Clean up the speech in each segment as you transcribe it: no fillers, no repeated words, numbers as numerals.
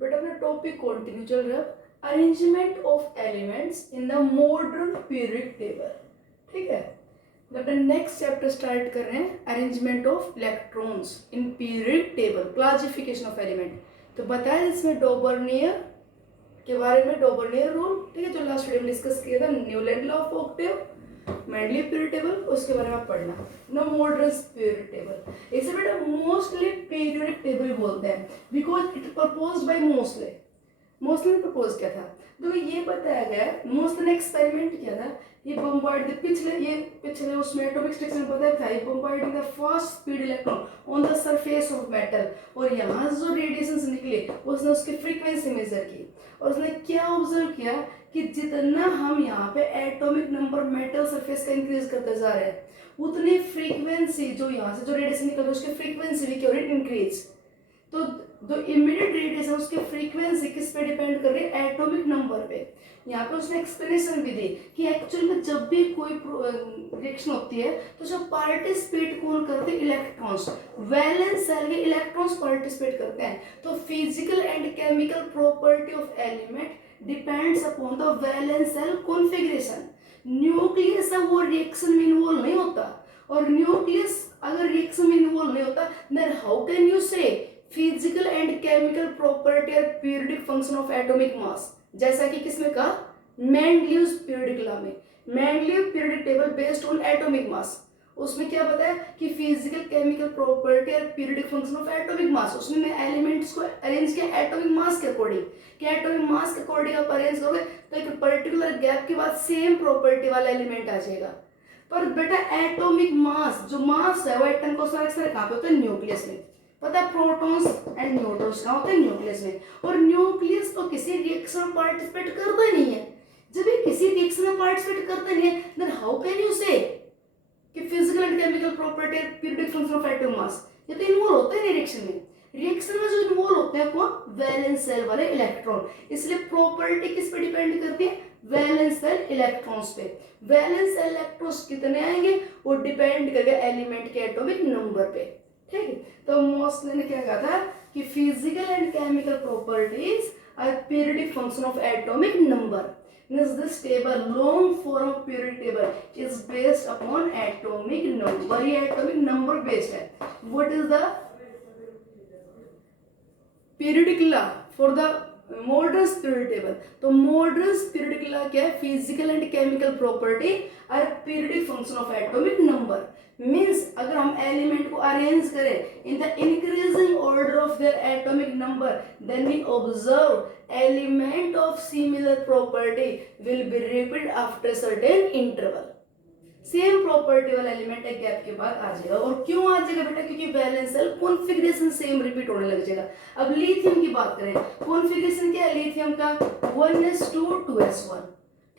But अपना topic continue चल रहा है, arrangement of elements in the modern period table. ठीक है, अपना नेक्स्ट चैप्टर स्टार्ट कर रहे हैं, arrangement of electrons in period table, classification of element. तो बताया इसमें डॉबर्नियर के बारे में, डॉबर्नियर रूल, ठीक है, जो लास्ट वीडियो में डिस्कस किया था, Newland law of octave, Mendeleev period table, उसके बारे में पढ़ना। नो मॉडर्न पीरियड टेबल, इसे बेटा मोस्टली पीरियडिक टेबल बोलते हैं because it proposed by mostly. Mostly ने प्रपोज किया था, तो ये बताया गया, मोस्टली ने एक्सपेरिमेंट किया था। ये बम्बार्ड पिछले उसमें एटॉमिक स्ट्रक्चर में बताया था, ये bombarding the fast speed electron on the surface of metal, और यहाँ से जो रेडिएशंस निकले उसने उसकी फ्रीक्वेंसी मेजर की, और उसने क्या ऑब्जर्व किया कि जितना हम यहाँ पे एटॉमिक नंबर मेटल सरफेस का इंक्रीज करते जा रहे हैं, उतनी फ्रीक्वेंसी जो यहाँ से जो रेडिएशन निकल रही है उसकी फ्रीक्वेंसी भी क्या हो रही है, इंक्रीज। तो जो इमीडिएट रेडिएशन उसकी फ्रीक्वेंसी किस पे डिपेंड कर रही है, एटॉमिक नंबर पे। यहाँ पे उसने एक्सप्लेनेशन भी दी कि एक्चुअल में जब भी कोई रिएक्शन होती है तो जब पार्टिसिपेट कौन करते हैं, इलेक्ट्रॉन्स, वैलेंस सेल के इलेक्ट्रॉन्स पार्टिसिपेट करते हैं। तो physical and chemical property of element depends upon the valence shell configuration. Nucleus है वो रिएक्शन में इन्वॉल्व नहीं होता, और न्यूक्लियस अगर रिएक्शन में इन्वॉल्व नहीं होता, देन हाउ कैन यू से फिजिकल एंड केमिकल प्रॉपर्टी और periodic function of atomic mass, जैसा कि किसमें कहा, मेंडलीव्स पीरियडिक लॉ में, Mendeleev periodic table based on atomic mass. उसमें क्या बताया कि फिजिकल केमिकल प्रॉपर्टी और periodic function of atomic mass, उसमें एलिमेंट्स को अरेंज किया एटॉमिक मास के अकॉर्डिंग, कि एटॉमिक मास के अकॉर्डिंग आप अरेंज करोगे तो एक पर्टिकुलर गैप के बाद सेम प्रॉपर्टी वाला एलिमेंट आ जाएगा। पर बेटा एटॉमिक मास, जो मास है वो एटम को सारे कहाँ पे होता है, न्यूक्लियस में। पता है प्रोटॉन्स एंड न्यूट्रॉन्स कहाँ होते हैं, न्यूक्लियस में। और न्यूक्लियस तो किसी रिएक्शन में पार्टिसिपेट करता ही नहीं है। जब ये किसी रिएक्शन में पार्टिसिपेट करता नहीं है, देन हाउ कैन यू से कि physical and chemical property periodic function of atomic mass, ये तो इन्वॉल्व होता है रिएक्शन में। रिएक्शन में जो इन्वॉल्व होते हैं कौन, वैलेंस सेल वाले इलेक्ट्रॉन। इसलिए प्रॉपर्टी किस पे डिपेंड करती है, वैलेंस सेल इलेक्ट्रॉन्स पे। वैलेंस सेल इलेक्ट्रॉन्स कितने आएंगे, वो डिपेंड करेगा एलिमेंट के एटॉमिक नंबर पे। ठीक है, तो मोस्टली ने क्या कहा था कि physical and chemical properties are periodic function of atomic number. This table, long form periodic table, is based upon atomic number. ये atomic number based है. What is the periodic law for the modern periodic table? तो modern periodic law क्या है, physical and chemical property are periodic function of atomic number. Means अगर हम element को arrange करें in the increasing order of their atomic number, then we observe element of similar property will be repeated after certain interval. Same property वाला element एक gap के बाद आ जाएगा। और क्यों आ जाएगा बेटा, क्योंकि valence shell configuration same repeat होने लग जाएगा। अब लिथियम की बात करें, कॉन्फ़िगरेशन क्या है लिथियम का, 1s2 2s1।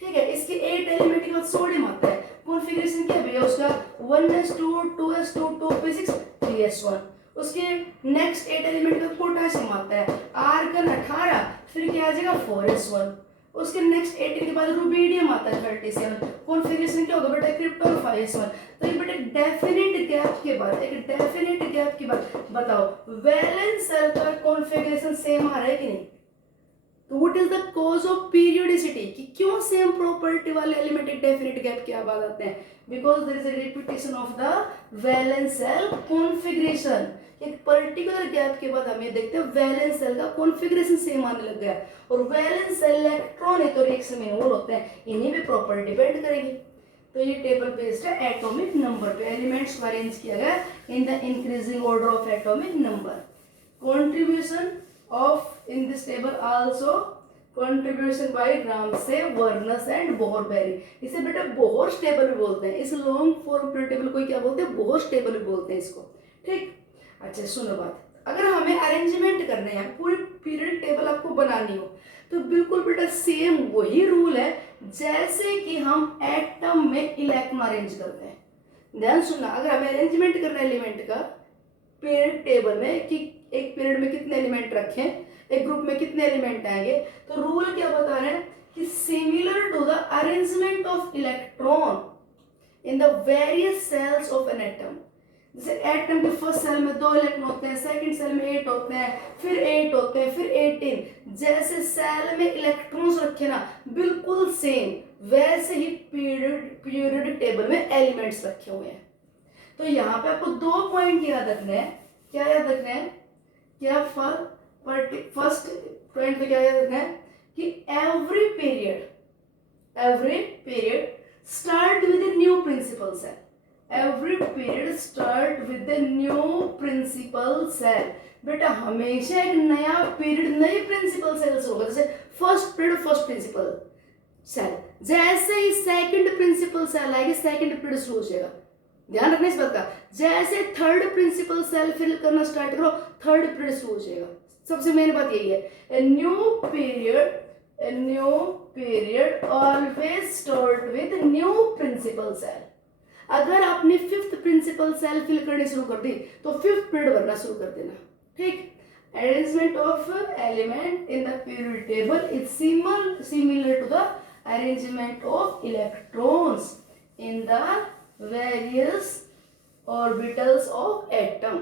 ठीक है, इसके 8 एलिमेंट के बाद सोडियम आता है, कॉन्फ़िगरेशन क्या भैया उसका, 1s2 2s2 2p6 3s1। उसके नेक्स्ट 8 एलिमेंट का पोटेशियम आता है, आर्गन 18, फिर क्या आ जाएगा 4s1। उसके नेक्स्ट 18 के बाद रुबिडियम आता है 37, कॉन्फ़िगरेशन क्या होगा बेटा, क्रिप्टॉन 5s1। तो ये बेटा डेफिनेट गैप के बाद बताओ वैलेंस सेल का कॉन्फ़िगरेशन सेम आ रहा है कि नहीं। तो what is the cause of periodicity, कि क्यों सेम प्रॉपर्टी वाले एलिमेंट एक डेफिनेट गैप के बाद आते हैं, because there is a repetition of the valence shell configuration. एक पर्टिकुलर गैप के बाद हम ये देखते हैं वैलेंस सेल का कॉन्फ़िगरेशन सेम आने लग गया, और वैलेंस सेल इलेक्ट्रॉन है तो रिएक्शन में इन्वॉल्व होते हैं, इन्हीं पे प्रॉपर्टी डिपेंड करेगी। तो ये टेबल बेस्ड है एटॉमिक नंबर पे, एलिमेंट्स को अरेंज किया गया इन the increasing order of atomic number. Contribution of in this table also contribution by Ramsay, Warnes and Bohr-Berry। इसे बेटा बोहर्स टेबल भी बोलते हैं, इस लॉन्ग फॉर्म पीरियड टेबल को क्या बोलते हैं, बोहर्स टेबल भी बोलते हैं इसको। ठीक, अच्छा सुनो बात, अगर हमें अरेंजमेंट करना है, पूरी पीरियड टेबल आपको बनानी हो, तो बिल्कुल बेटा सेम वही रूल है जैसे कि हम एटम में इलेक्ट्रॉन अरेंज करते हैं। ध्यान सुनना, अगर हमें अरेंजमेंट करना है एलिमेंट का पीरियड टेबल में कि एक पीरियड में कितने एलिमेंट रखें, एक ग्रुप में कितने एलिमेंट आएंगे, तो रूल क्या बता रहे हैं कि similar to the arrangement of electron in the various shells of an atom. जैसे एटम के फर्स्ट सेल में 2 इलेक्ट्रॉन होते हैं, सेकंड सेल में 8 होते हैं, फिर 8 होते हैं, फिर 18। जैसे सेल में इलेक्ट्रॉन्स रखे ना बिल्कुल सेम वैसे ही पीरियोडिक टेबल में एलिमेंट्स रखे हुए हैं। तो यहाँ पे आपको 2 पॉइंट याद रखने हैं। क्या याद रखना है? क्या फर्स्ट पॉइंट पे क्या याद रखना है कि every period start with a new principal shell. Every period start with a new principal shell. बेटा हमेशा एक नया पीरियड नई प्रिंसिपल सेल से होगा। जैसे first period first principal shell, जैसे ही सेकंड प्रिंसिपल सेल आएगी सेकंड पीरियड शुरू हो जाएगा। ध्यान रखना इस बात का। जैसे थर्ड प्रिंसिपल सेल फिल करना स्टार्ट करो थर्ड पीरियड शुरू हो जाएगा। सबसे मेन बात यही है, a new period always start with new principal shell. अगर आपने फिफ्थ प्रिंसिपल सेल फिल करनी शुरू कर दी तो फिफ्थ पीरियड भरना शुरू कर देना। ठीक। Arrangement of element in the period table is similar to the arrangement of electrons in the various orbitals of atom.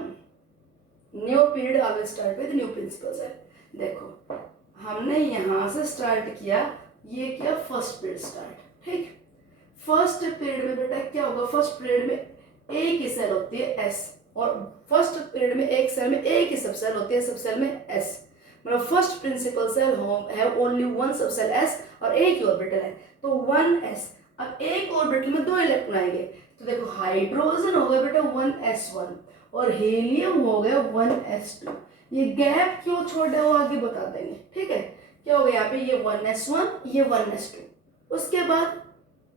New period always start with new principal cell. देखो हमने यहाँ से स्टार्ट किया, ये किया फर्स्ट पीरियड स्टार्ट। ठीक। First period में बेटा क्या होगा? फर्स्ट पीरियड में एक ही सेल होती है एस, और फर्स्ट पीरियड में एक सेल में एक ही सब सेल होती है, सब सेल में एस। मतलब first principal shell have only one sub shell s और एक ही ऑर्बिटल है, तो 1s। अब एक ऑर्बिटल में 2 इलेक्ट्रॉन आएंगे, तो देखो हाइड्रोजन हो गया बेटा 1s1 और हीलियम हो गया 1s2। ये गैप क्यों छोड़ा वो आगे बता देंगे। ठीक है। क्या हो गया यहाँ पे? ये 1s1 ये 1s2। उसके बाद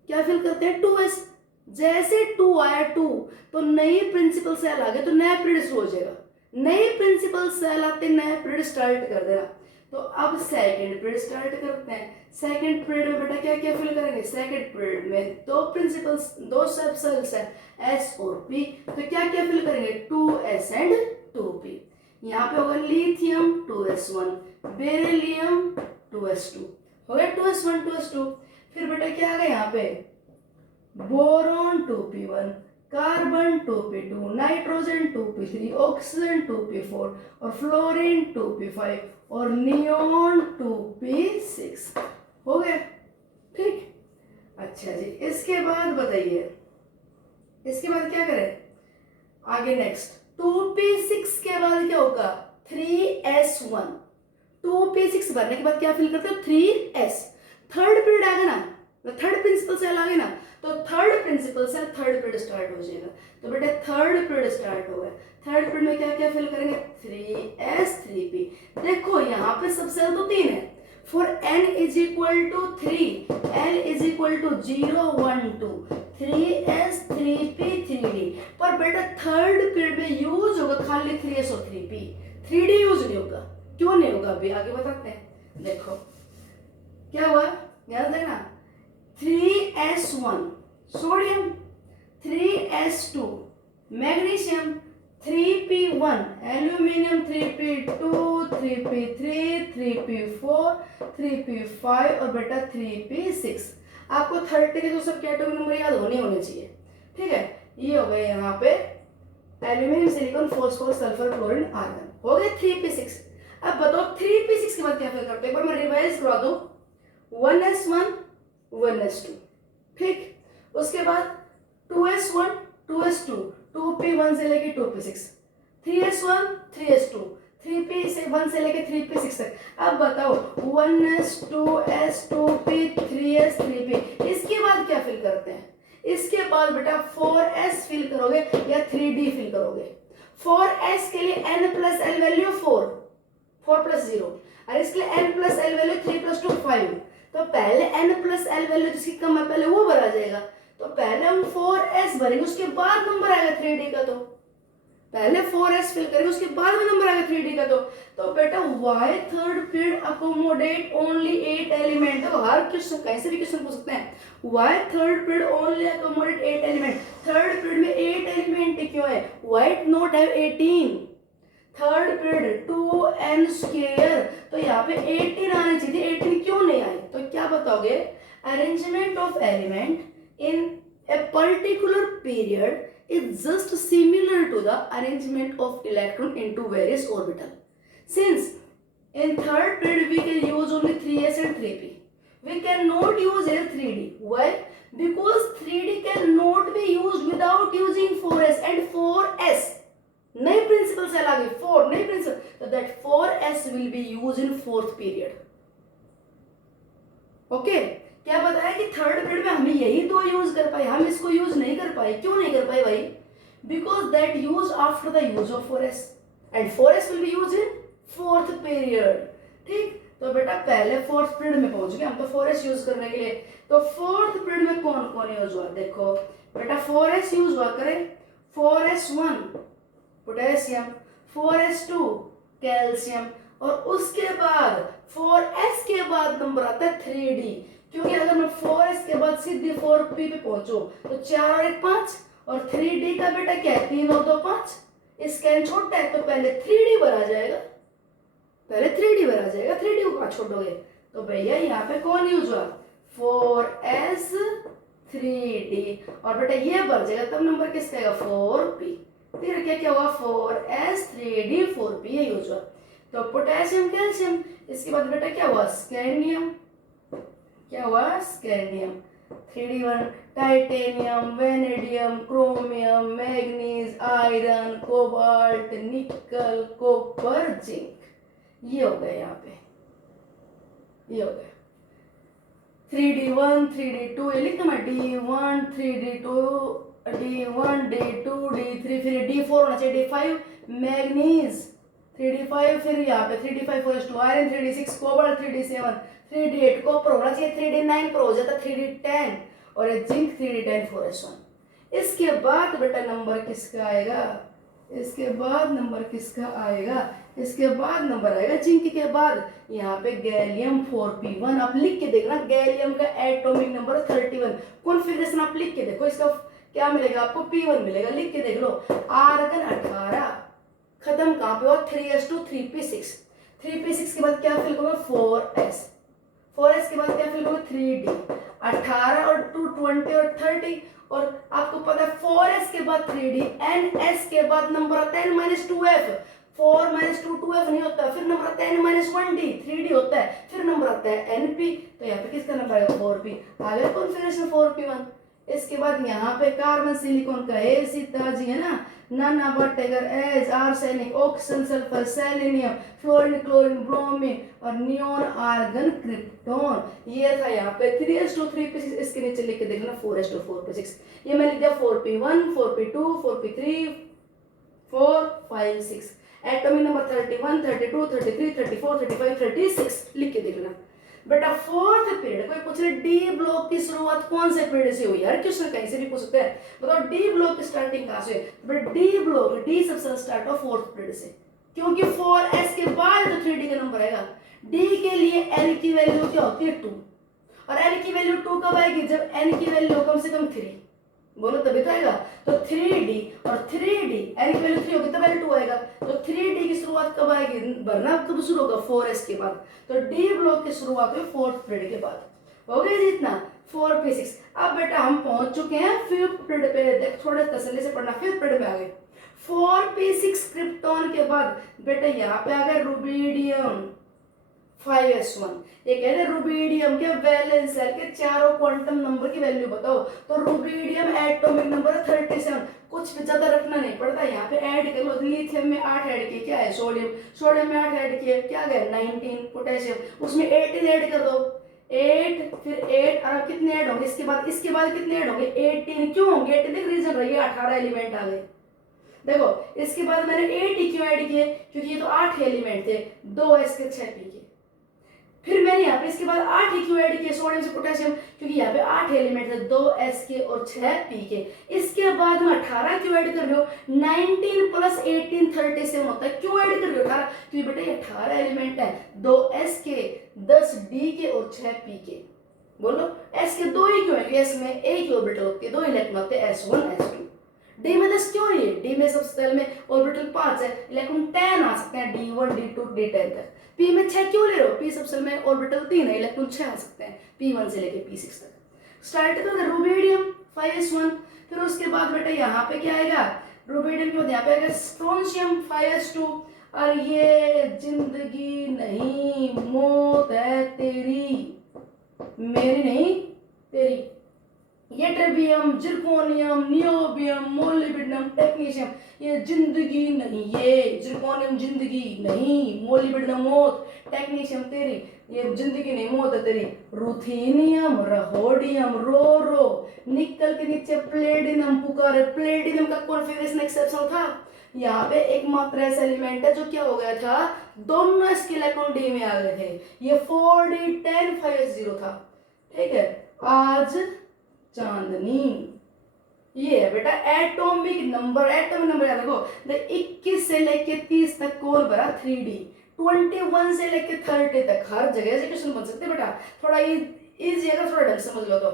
क्या फिल करते हैं? 2s। जैसे 2 आया 2 तो नई प्रिंसिपल सेल आ गए तो नया पीरियड शुरू हो जाएगा। नई प्रिंसिपल सेल आते नया पीरियड स्टार्ट कर देना। तो अब सेकंड पीरियड स्टार्ट करते हैं। सेकंड पीरियड में बेटा क्या क्या फिल करेंगे? सेकंड पीरियड में दो सब सेल्स है एस और पी, तो क्या क्या फिल करेंगे? 2s and 2p। यहाँ पे होगा लिथियम 2s1, बेरिलियम 2s2, हो गया 2s1 2s2। फिर बेटा क्या आ गया यहाँ पे? Boron 2p1, carbon 2p2, nitrogen 2p3, oxygen 2p4 और फ्लोरीन 2p5 और नियोन 2p6। हो गया। ठीक। अच्छा जी, इसके बाद बताइए, इसके बाद क्या करें आगे? नेक्स्ट 2p6 के बाद क्या होगा? 3s1। 2p6 भरने के बाद क्या फिल करते हो? 3s। थर्ड पीरियड आ गया ना, थर्ड प्रिंसिपल सेल आ गया ना, तो third principal shell third period start हो जाएगा। तो बेटा थर्ड पीरियड स्टार्ट हो गया। थर्ड पीरियड में क्या क्या फिल करेंगे? 3s 3p। देखो यहाँ पे सब सेल तो 3 है। For n is equal to 3, n is equal to 0 1 2, 3s 3p 3d। पर बेटा थर्ड पीरियड में यूज होगा खाली 3s और 3p, 3d यूज नहीं होगा। क्यों नहीं होगा अभी आगे बताते हैं। देखो क्या हुआ, याद देना। 3s1 sodium, 3s2 magnesium, 3p1 aluminium, 3p2 3p3 3p4 3p5 और बेटा 3p6। आपको 30 के जो सब कैटेगरी नंबर याद होने चाहिए। ठीक है। ये हो गए यहाँ पे aluminium silicon phosphorus sulphur chlorine argon, हो गए 3p6। अब बताओ 3p6 के बाद क्या फिल करते हैं? एक बार मैं रिवाइज करवा दूं। 1s1 1s2। ठीक। उसके बाद 2s1 2s2, 2p1 से लेके 2p6, 3s1 3s2, 3p1 से लेके 3p6 तक। अब बताओ 1s 2s 2p 3s 3p। इसके बाद क्या फिल करते हैं? इसके बाद बेटा 4s फिल करोगे या 3d फिल करोगे। 4s के लिए n plus L value 4 plus 0, और इसके लिए n plus L value 3 plus 2 5। तो पहले n प्लस एल वैल्यू जिसकी कम है पहले वो भरा जाएगा। तो पहले हम 4s भरेंगे, उसके बाद नंबर आएगा 3d का। तो पहले 4s फिल करेंगे, उसके बाद में नंबर आएगा 3d का। तो बेटा why third period accommodate only 8 element. तो हर क्वेश्चन कैसे भी क्वेश्चन पूछ सकते हैं। Why third period only accommodate 8 element. Third period में 8 एलिमेंट क्यों है? Why not have 18। Third period 2n square, तो यहाँ पे 18 आने चाहिए, 18 क्यों नहीं आए? तो क्या बताओगे? Arrangement of element in a particular period is just similar to the arrangement of electron into various orbital. Since In third period we can use only 3s and 3p. We cannot use here 3d. Why? Because 3d cannot be used without using 4s and 4s नई principal से लगे 4 नई principle, so that 4s will be used in fourth period. Okay क्या बताया कि third period में हमें यही दो यूज कर पाए, हम इसको यूज नहीं कर पाए. क्यों नहीं कर पाए भाई? Because that use after the use of 4s and 4s will be use in fourth period. ठीक, तो बेटा पहले फोर्थ पीरियड में पहुंच गए हम तो 4s यूज करने के लिए. तो फोर्थ पीरियड में कौन कौन यूज हुआ? देखो बेटा 4s यूज हुआ करें. 4s1 पोटेशियम, 4s2 कैल्शियम, और उसके बाद 4s के बाद नंबर आता है 3d. क्योंकि अगर मैं 4s के बाद सीधे 4p पे पहुंचू तो 4 और 1 5, और 3d का बेटा क्या है 3 और 2 5. इसका n छोटा है तो पहले 3d भरा जाएगा, पहले 3d भरा जाएगा. 3d को कहाँ छोड़ोगे? तो भैया यहाँ पे कौन यूज हुआ? 4s 3d, और बेटा ये भर जाएगा तब नंबर किसका आएगा? 4p. फिर क्या क्या हुआ? 4s 3d 4p ये यूज हुआ. तो पोटेशियम कैल्शियम, इसके बाद बेटा क्या हुआ? स्कैंडियम. क्या हुआ? Scandium. 3d1 titanium, vanadium, chromium, manganese, iron, cobalt, निकल, कॉपर, जिंक. ये हो गए यहाँ पे, ये हो गए 3d1 3d2. ये लिख दो मैं d1 3d2 d1 d2 d3, फिर d4 होना चाहिए, d5 मैग्नीज, 3d5, फिर यहाँ पे 3d5 4s2 iron, 3d6 cobalt, 3d7 3d8 copper होना चाहिए, 3d9 पर हो जाता 3d10, और ये जिंक 3d10 4s1. इसके बाद बेटा नंबर किसका आएगा? इसके बाद नंबर किसका आएगा? इसके बाद नंबर आएगा जिंक के बाद. यहाँ पे गैलियम 4p1. आप लिख के देखना, गैलियम का एटॉमिक नंबर 31. कॉन्फ़िगरेशन आप लिख के देखो, इसका क्या मिलेगा आपको? p1 मिलेगा. लिख के देख लो. आर्गन 18 खत्म कहाँ पे हुआ? 3s2 3p6. 3p6 के बाद क्या फिल करोगे? 4s. 4s के बाद क्या फिल करोगे? 3d. 18 और 2 20 और 30, और आपको पता है 4s के बाद 3d, ns के बाद नंबर आता है n-2f. 4 - 2 2f नहीं होता, फिर नंबर आता है n-1d 3d होता है, फिर नंबर आता है np. तो यहाँ पे किसका नंबर आएगा? 4p. आ गया कॉन्फ़िगरेशन 4p1. इसके बाद यहाँ पे कार्बन सिलिकॉन का एसिताजी है ना, नन अबाटेगर as arsenic oxygen sulphur selenium fluorine chlorine bromine और नियोन आर्गन क्रिप्टोन. ये था यहाँ पे 3s2 3p6. इसके नीचे लिख के देखना 4s2 4p6. ये मैं लिख दिया 4p1 4p2 4p3 4 5 6. Atomic number 31 32 33 34 35 36 लिख के देखना. बेटा फोर्थ पीरियड कोई पूछ रहे डी ब्लॉक की शुरुआत कौन से पीरियड से हुई? यार क्वेश्चन कहीं से भी पूछ सकते हैं. बताओ डी ब्लॉक की स्टार्टिंग कहाँ से? बट डी ब्लॉक डी सबसे स्टार्ट हो फोर्थ पीरियड से, क्योंकि 4s के बाद जो 3d का नंबर आएगा. डी के लिए n की वैल्यू क्या होती है? 2, और n की वैल्यू 2 कब आएगी? जब n की वैल्यू कम से कम 3. बोलो तभी तो आएगा. तो 3d और 3d n की वैल्यू 3 होगी तब वैल्यू 2 आएगा. तो 3d की शुरुआत कब आएगी? भरना कब शुरू होगा? 4s के बाद. तो डी ब्लॉक की शुरुआत हुई फोर्थ पीरियड के बाद. हो गया जी इतना 4p6. अब बेटा हम पहुंच चुके हैं फिफ्थ पीरियड पे. देख थोड़े तसल्ली से पढ़ना. फिफ्थ पीरियड में आ गए 4p6 क्रिप्टॉन के बाद बेटा यहाँ पे आ गया रुबिडियम 5s1. ये कहते हैं रुबिडियम के वैलेंस शेल के चारों क्वांटम नंबर की वैल्यू बताओ. तो रुबिडियम एटॉमिक नंबर 37. कुछ भी ज्यादा रखना नहीं पड़ता. यहाँ पे ऐड कर लो. लिथियम में 8 ऐड किए, क्या है? सोडियम में 8 ऐड किए, क्या गया? 19. पोटेशियम उसमें 18 ऐड कर दो. 8 फिर 8 और कितने ऐड होंगे? इसके बाद कितने ऐड होंगे? 18. क्यों होंगे 18? रीजन रही 18 एलिमेंट आ गए. देखो इसके बाद मैंने 80 क्यों ऐड किए? क्योंकि ये तो 8 एलिमेंट थे. 2s के 6 p के. फिर मैंने यहाँ पे इसके बाद 8 क्यों ऐड किए? सोडियम से पोटेशियम, क्योंकि यहाँ पे 8 एलिमेंट थे. 2s के और 6 p के. इसके बाद में 18 क्यों ऐड कर रहे हो? 19 + 18 37 होता है. क्यों ऐड कर रहे हो 18? क्योंकि बेटा ये 18 एलिमेंट है. 2s के 10 d के और 6 p के. बोलो s के 2 ही क्यों है? s में एक ही ऑर्बिटल होती है, 2 इलेक्ट्रॉन होते हैं s1 s2. डी में 10 क्यों नहीं है? डी में सबसे पहले में ऑर्बिटल 5 है, इलेक्ट्रॉन 10 आ सकते हैं d1 d2 d10 तक. p में 6 क्यों ले रहे हो? p सबसे में ऑर्बिटल 3 है, इलेक्ट्रॉन 6 आ सकते हैं p1 से लेके p6 तक. स्टार्ट करो रुबिडियम 5s1. फिर उसके बाद बेटा यहाँ पे क्या आएगा? रुबिडियम के बाद यहाँ पे आएगा स्ट्रोंशियम 5s2. और ये जिंदगी नहीं मौत है तेरी, मेरी नहीं तेरी। ये terbium, zirconium, niobium, molybdenum, technetium, ये जिंदगी नहीं, ये जिरकोनियम जिंदगी नहीं, मोलिब्डेनम मौत, टेक्नीशियम तेरी, ये जिंदगी नहीं मौत है तेरी। रुथीनियम, रहोडियम, रोरो, निकल के नीचे प्लेडिनम पुकारे, प्लेडिनम का कॉन्फ़िगरेशन एक्सेप्शनल था। यहाँ पे एकमात्र ऐसा एलिमेंट है जो क्या हो गया था, दोनों इसके इलेक्ट्रॉन डी में आ गए थे। ये 4d10 5s0 था। ठीक है, आज चांदनी, ये है बेटा एटॉमिक नंबर। एटॉमिक नंबर याद रखो, 21 से लेके 30 तक कौन भरा 3D, 21 से लेके 30 तक हर जगह से क्वेश्चन बन सकते बेटा। थोड़ा इजी अगर थोड़ा ढंग समझ लो तो।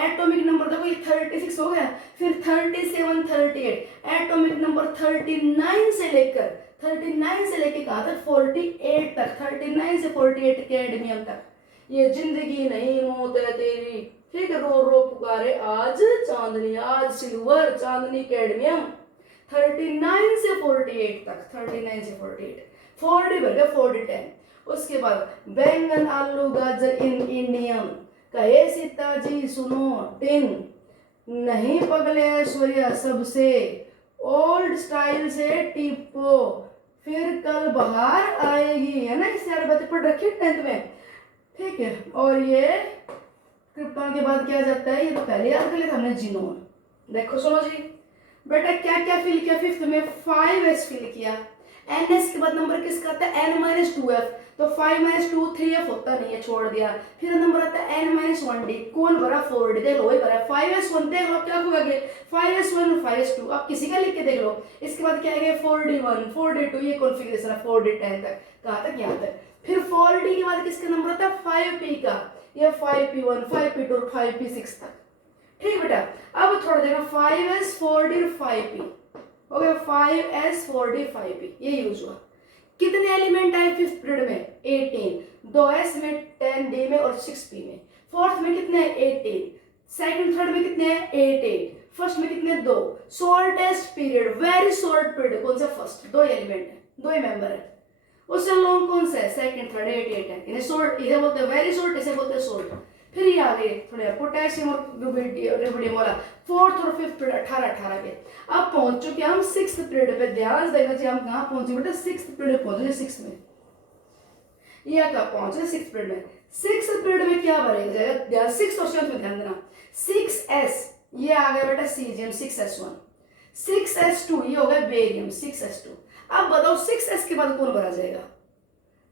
एटॉमिक नंबर देखो ये 36 हो गया, फिर 37 38, एटॉमिक नंबर 39 से लेकर कहा था 48 तक, 39 से 48 कैडमियम तक। ये जिंदगी नहीं मौत है तेरी, ठीक है, रो रो पुकारे आज चांदनी, आज सिल्वर चांदनी कैडमियम। 39 से 48 तक, 39 से 48, 40 भर गया 40 10। उसके बाद बैंगन आलू गाजर इन इंडियम, कहे सीता जी सुनो टिन, नहीं पगले ऐश्वर्या सबसे, ओल्ड स्टाइल से टिप्पो, फिर कल बाहर आएगी, है ना। इस यार बातें पढ़ रखी 10th में, ठीक है। और ये क्रिप्टॉन के बाद क्या जाता है, ये तो पहले याद कर लिया था हमने, जीनोम। देखो सुनो जी बेटा, क्या क्या फिल किया, 5th में 5s फिल किया। ns के बाद नंबर किसका आता है, n-2f, तो 5-2 3f होता नहीं है, छोड़ दिया। फिर नंबर आता है n-1d, कौन भरा 4d, देख लो वही भरा 5s1, देख लो क्या होगा 5s1 5s2, आप किसी का लिख के देख लो। इसके बाद क्या है 4d1 4d2, ये कॉन्फ़िगरेशन है 4d10 तक, कहाँ तक, यहाँ तक। फिर 4d के बाद किसका नंबर आता है 5p का, ये 5p1 5p2 5p6 तक। ठीक बेटा, अब थोड़ा देखना 5s 4d 5p हो गया, 5s 4d 5p, ये यूज हुआ। कितने एलिमेंट आए 5th पीरियड में, 18, 2s में 10d में और 6p में। 4th में कितने 18, सेकंड थर्ड में कितने 8 फर्स्ट में कितने 2। Shortest period, very short period कौन सा, फर्स्ट, 2 एलिमेंट है, 2 ही मेंबर है। उससे लॉन्ग कौन सा है, सेकंड थर्ड 8 है। इन्हें शॉर्ट, इसे बोलते हैं वेरी शॉर्ट, इसे बोलते हैं शॉर्ट। फिर ये आ गए थोड़े पोटेशियम और रुबिडियम वाला 4th और 5th पीरियड 18 के। अब पहुंच चुके हम 6th पीरियड पे, ध्यान देना चाहिए हम कहाँ पहुंचे बेटा, 6th पीरियड पहुंचे, 6th में। ये कहाँ पहुंचे 6th पीरियड में। 6th पीरियड में क्या भरेगा जाएगा, 6th और 7th में ध्यान देना। 6s ये आ गया बेटा सीजियम 6s1, 6s2 ये हो गया बेरियम 6s2। अब बताओ 6s के बाद कौन भरा जाएगा,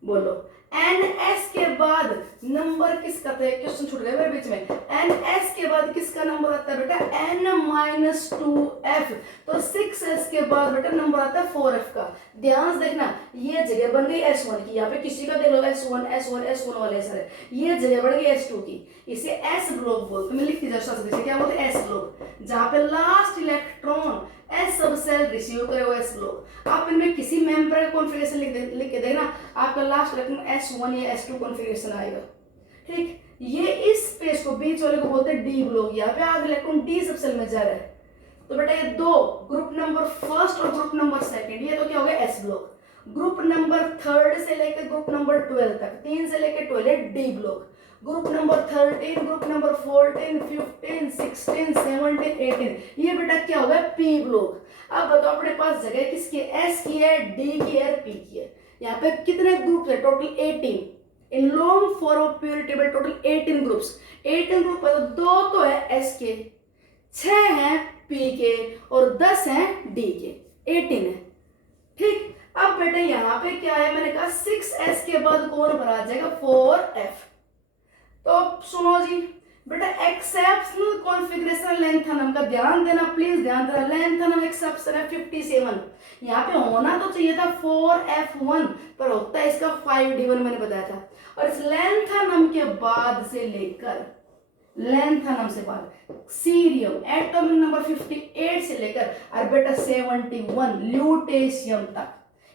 बोलो। ns के बाद नंबर किसका था, क्वेश्चन छूट गया मेरे बीच में। ns के बाद किसका नंबर आता है बेटा, n-2f, तो 6s के बाद बेटा नंबर आता है 4f का। ध्यान से देखना, ये जगह बन गई s1 की, यहाँ पे किसी का देख लो s1 वाले सर, ये जगह बढ़ गई s2 की, इसे s ब्लॉक बोलते, मैं लिखती जाऊँ क्या बोलते हैं, s ब्लॉक, जहाँ पे लास्ट इलेक्ट्रॉन s सब सेल रिसीव करे वो s ब्लॉक। आप इनमें किसी मेंबर का कॉन्फ़िगरेशन लिख के देखना, आपका लास्ट इलेक्ट्रॉन s1 या s2 कॉन्फ़िगरेशन आएगा। ठीक, ये इस स्पेस को बीच वाले को बोलते हैं d ब्लॉक, यहाँ पे आज इलेक्ट्रॉन d सब सेल में जा रहा है। तो बेटा ये दो ग्रुप नंबर फर्स्ट और ग्रुप नंबर सेकंड, ये तो क्या हो गया s block. Group number 3rd से लेकर ग्रुप नंबर 12 तक, 3 से लेकर 12 d block. Group number 13, group number 14, 15, 16, 17, 18, ये बेटा क्या होगा p ब्लॉक। अब बताओ अपने पास जगह किसकी है, s की है, d की है, p की है। यहाँ पे कितने ग्रुप है, total 18। In long form of period table total 18 groups. 18 group है तो 2 तो है s के, 6 हैं p के और 10 हैं d के, 18 है। ठीक, अब बेटा यहाँ पे क्या है, मैंने कहा 6s के बाद कौन भरा जाएगा, 4f। तो सुनो जी बेटा, एक्सेप्शनल कॉन्फ़िगरेशन लेंथनम का ध्यान देना, प्लीज ध्यान देना। लेंथनम एक्सेप्शन है 57, यहाँ पे होना तो चाहिए था 4f1, पर होता है इसका 5d1, मैंने बताया था। और इस लेंथनम के बाद से लेकर, लेंथनम से बाद सीरियम एटॉमिक नंबर 58 से लेकर और बेटा 71 ल्यूटेशियम तक,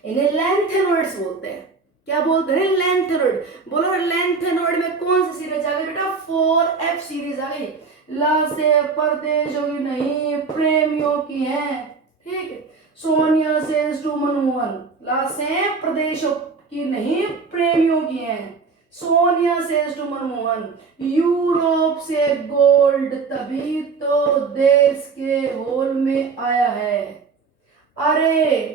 इन्हें लेंथेनॉइड्स बोलते हैं। क्या बोलते हैं, लेंथेनॉइड। बोलो लेंथेनॉइड में कौन सी सीरीज आ गई बेटा, 4f सीरीज आ गई। ला से परदेशों की नहीं, प्रेमियों की है। ठीक है, सोनिया सेज टू मनमोहन, लाशें प्रदेशों की नहीं प्रेमियों की हैं। Sonia says to Manmohan, Europe से गोल्ड तभी तो देश के होल में आया है। अरे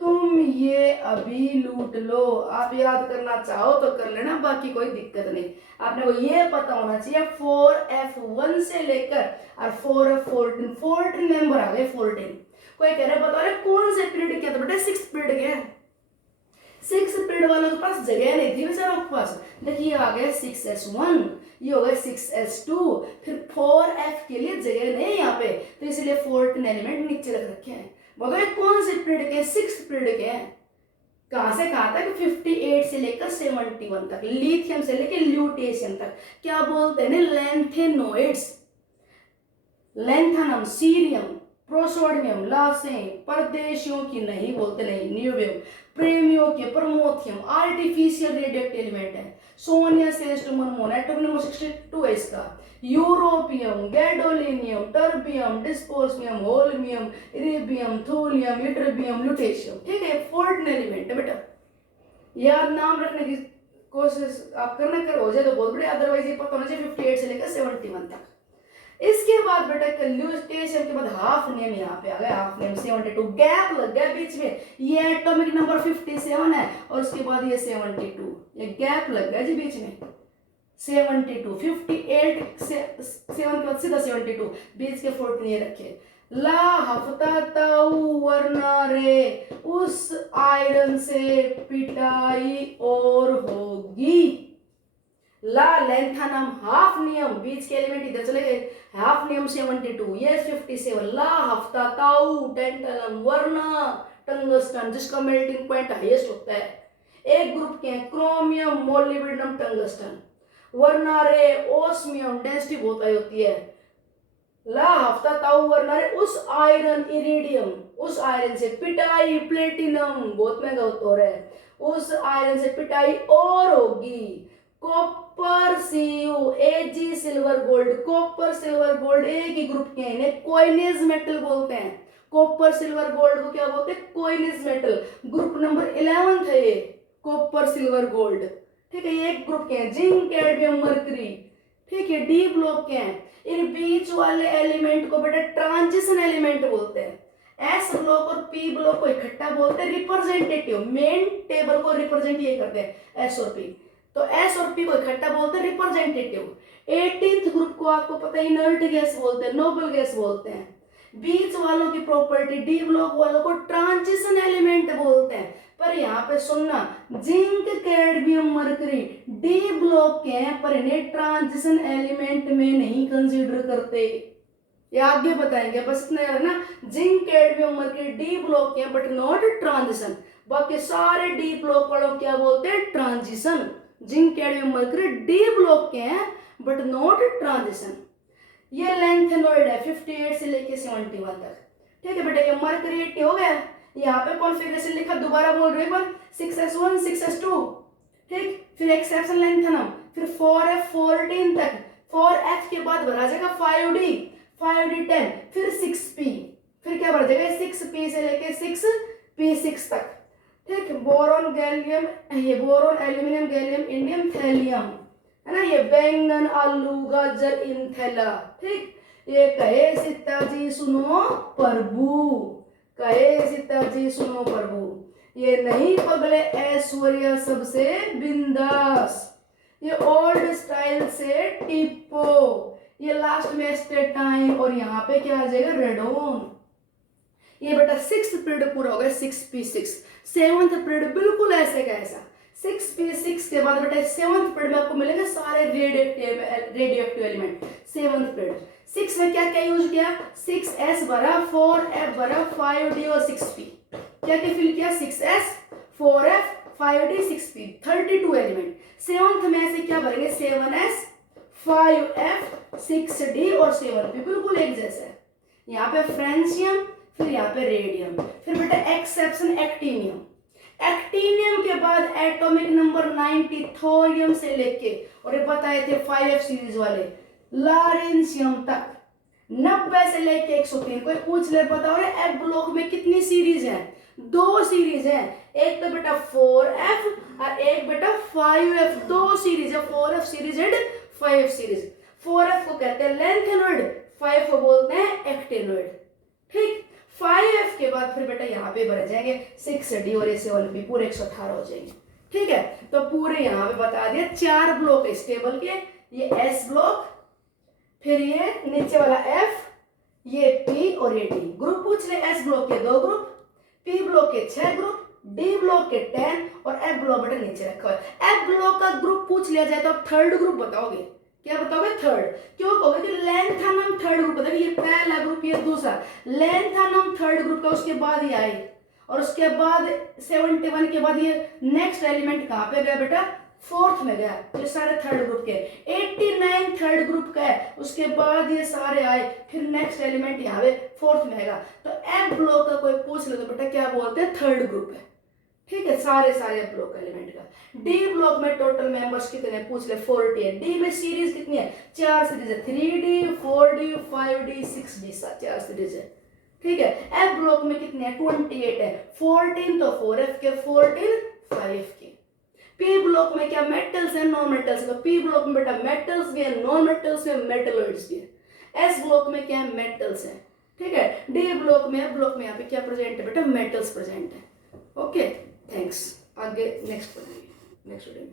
तुम ये अभी लूट लो। आप याद करना चाहो तो कर लेना, बाकी कोई दिक्कत नहीं। आपने को ये पता होना चाहिए 4F1 से लेकर और 4F14 14 नंबर आ गए। 14 कोई कह रहे बता रहे कौन से पीरियड के, तो बेटा 6th पीरियड के। 6th पीरियड वालों के पास जगह नहीं थी बेचारों के पास। देखिए आ गया 6S1, ये हो गया 6S2, फिर 4F के लिए जगह नहीं है यहाँ पे, तो इसलिए 14 एलिमेंट नीचे रख रखे हैं। बताओ कौन से पीरियड के? 6th पीरियड के हैं। कहां से कहां तक? 58 से लेकर 71 तक, लिथियम से लेकर ल्यूटेशियम तक। क्या बोलते हैं? लैंथेनोइड्स, लैंथनम, सीरियम, प्रोसोडियम, लाशें परदेशियों की नहीं बोलते, नहीं न्यूबियम, प्रेमियों के प्रमोथियम, आर्टिफिशियल रेडियोएक्टिव एलिमेंट है। Sonia says to Manmohan, atomic number 62 है इसका। Europium, gadolinium, terbium, dysprosium, holmium, erbium, thulium, ytterbium, lutetium. ठीक है, 14 एलिमेंट है बेटा। याद नाम रखने की कोशिश आप करना, कर हो जाए तो बहुत बढ़िया, अदरवाइज ये पता होना चाहिए 58 से लेकर 71 तक। इसके बाद बेटा ल्यूटेशियम के बाद हाफ नेम यहाँ पे आ गया, हाफ नेम 72, गैप लग गया बीच में। ये एटॉमिक नंबर 57 है और उसके बाद ये 72, ये गैप लग गया जी बीच में। 72, 58 से 7 के बाद सीधा 72, बीच के 14 ये रखे। ला हफ्ता ताऊ वरना रे, उस आयरन से पिटाई और होगी। ला लैंथनम, हाफ नियम, बीच के एलिमेंट इधर चले गए, हाफ नियम 72, ये 57। ला हफ्ता ताऊ टेंटलम, वरना टंगस्टन, जिसका मेल्टिंग पॉइंट हाईएस्ट होता है। एक ग्रुप के हैं क्रोमियम, मोलिब्डेनम, टंगस्टन। वरना रे ओस्मियम, डेंसिटी बहुत हाई होती है। ला हफ्ता ताऊ वरना रे, उस आयरन, इरिडियम, उस आयरन से पिटाई, प्लेटिनम बहुत महंगा हो रहा है, उस आयरन से पिटाई और होगी। Copper, CU, AG, silver, gold. Copper, silver, gold एक ही ग्रुप के हैं, इन्हें कोइनेज मेटल बोलते हैं। कॉपर, सिल्वर, गोल्ड को क्या बोलते हैं? Coinage metal. ग्रुप नंबर 11 है ये, कॉपर, सिल्वर, गोल्ड। ठीक है, ये एक ग्रुप के हैं। Zinc, cadmium, mercury. ठीक है, डी ब्लॉक के हैं। इन बीच वाले एलिमेंट को बेटा ट्रांजिशन एलिमेंट बोलते हैं। एस ब्लॉक और पी ब्लॉक को इकट्ठा बोलते हैं रिप्रेजेंटेटिव। मेन टेबल को रिप्रेजेंट ये करते हैं एस और पी, तो एस और पी को इकट्ठा बोलते हैं रिप्रेजेंटेटिव। 18th ग्रुप को आपको पता है इनर्ट गैस बोलते हैं, नोबल गैस बोलते हैं। बीच वालों की प्रॉपर्टी, डी ब्लॉक वालों को ट्रांजिशन एलिमेंट बोलते हैं। पर यहाँ पे सुनना, zinc, cadmium, mercury D block के हैं पर इन्हें ट्रांजिशन एलिमेंट में नहीं कंसीडर करते। ये आगे बताएंगे, बस इतना याद ना, zinc, cadmium, mercury D block के हैं बट नॉट ट्रांजिशन। बाकी सारे डी ब्लॉक वालों क्या बोलते हैं? Transition. Zinc, cadmium, mercury D block के हैं बट नॉट ट्रांजिशन। ये लैंथेनोइड है 58 से लेके 71 तक। ठीक है बेटा, ये मरकरी 80 हो गया। यहाँ पे कॉन्फ़िगरेशन लिखा, दोबारा बोल रहे पर 6S1 6S2। ठीक, फिर एक्सेप्शन लैंथनम, फिर 4F14 तक। 4F के बाद भरा जाएगा 5D 5D10, फिर 6P, फिर क्या भरा जाएगा 6P से लेके 6P6 तक। ठीक, बोरोन, गैलियम, ये boron, aluminium, gallium, indium, thallium है ना, ये बैंगन, आलू, गाजर, इंथेला। ठीक, ये कहे सीताजी सुनो प्रभु, कहे सीताजी सुनो प्रभु। ये नहीं पगले ऐश्वर्या सबसे बिंदास, ये ओल्ड स्टाइल से टिप्पो, ये लास्ट में स्टेटाइन, और यहाँ पे क्या आ जाएगा? रेडोन। ये बेटा 6th पीरियड पूरा हो गया, 6P6। 7th पीरियड बिल्कुल ऐसे का ऐसा। 6P6 के बाद बेटा 7th पीरियड में आपको मिलेंगे सारे रेडियोएक्टिव एलिमेंट। 7th पीरियड 6 में क्या क्या यूज किया? 6S भरा, 4F भरा, 5D और 6P। क्या क्या फिल किया? 6S, 4F, 5D, 6P, 32 element. 7th में से क्या भरेंगे? 7S, 5F, 6D और 7P, बिल्कुल एक जैसा है। यहाँ पे फ्रेंशियम, फिर यहाँ पे रेडियम, फिर बेटा एक्सेप्शन एक्टिनियम। एक्टिनियम के बाद एटॉमिक नंबर 90 थोरियम से लेके, और ये बताए थे 5F सीरीज वाले, लारेंशियम तक। 90 से लेके 103। कोई पूछ ले बताओ रे एफ ब्लॉक में कितनी सीरीज है? 2 सीरीज है, एक तो बेटा 4f और एक बेटा 5f। 2 सीरीज है, 4f series and 5f series. 4f को कहते हैं लेंथेनॉइड, 5 को बोलते हैं एक्टेनॉइड। ठीक, 5f के बाद फिर बेटा यहाँ पे बढ़ जाएंगे 6d और A7b, पूरे 118 हो जाएंगे। ठीक है, तो पूरे यहाँ पे बता दिया 4 ब्लॉक इस टेबल के, ये S ब्लॉक, फिर ये नीचे वाला F, ये P और ये D। ग्रुप पूछ ले, S ब्लॉक के 2 ग्रुप, P ब्लॉक के 6 ग्रुप, D ब्लॉक के 10 और F ब्लॉक बेटा नीचे रखा हुआ है। F ब्लॉक का ग्रुप पूछ लिया जाए तो आप थर्ड ग्रुप बताओगे। क्या बताओगे? थर्ड। क्यों कहोगे? कि लेंथानम थर्ड ग्रुप बताओगे, ये पहला ग्रुप ये दूसरा, लेंथानम थर्ड ग्रुप का, उसके बाद ये आए और उसके बाद 71 के बाद ये नेक्स्ट एलिमेंट कहाँ पे गया बेटा? फोर्थ में गया। ये सारे थर्ड ग्रुप के। 89 थर्ड ग्रुप का है, उसके बाद ये सारे आए, फिर नेक्स्ट एलिमेंट यहाँ पे फोर्थ में आएगा। तो एफ ब्लॉक का कोई पूछ लो तो बेटा क्या बोलते हैं? थर्ड ग्रुप है। ठीक है, सारे एफ ब्लॉक एलिमेंट का। डी ब्लॉक में टोटल मेंबर्स कितने पूछ ले? 40 है। डी में सीरीज कितनी है? 4 सीरीज है, 3D 4D 5D 6D, 4 series है। ठीक है, एफ ब्लॉक में कितने हैं? 28 है, 14 तो 4f के, 14 5f के। पी ब्लॉक में क्या मेटल्स हैं, नॉन मेटल्स? तो पी ब्लॉक में बेटा मेटल्स भी है, नॉन मेटल्स में मेटलॉइड्स भी है। एस ब्लॉक में क्या है? मेटल्स है। ठीक है, डी ब्लॉक में, एफ ब्लॉक में यहाँ पे क्या प्रेजेंट है बेटा? मेटल्स प्रेजेंट है। Okay, thanks. आगे नेक्स्ट पढ़ेंगे नेक्स्ट वीडियो में।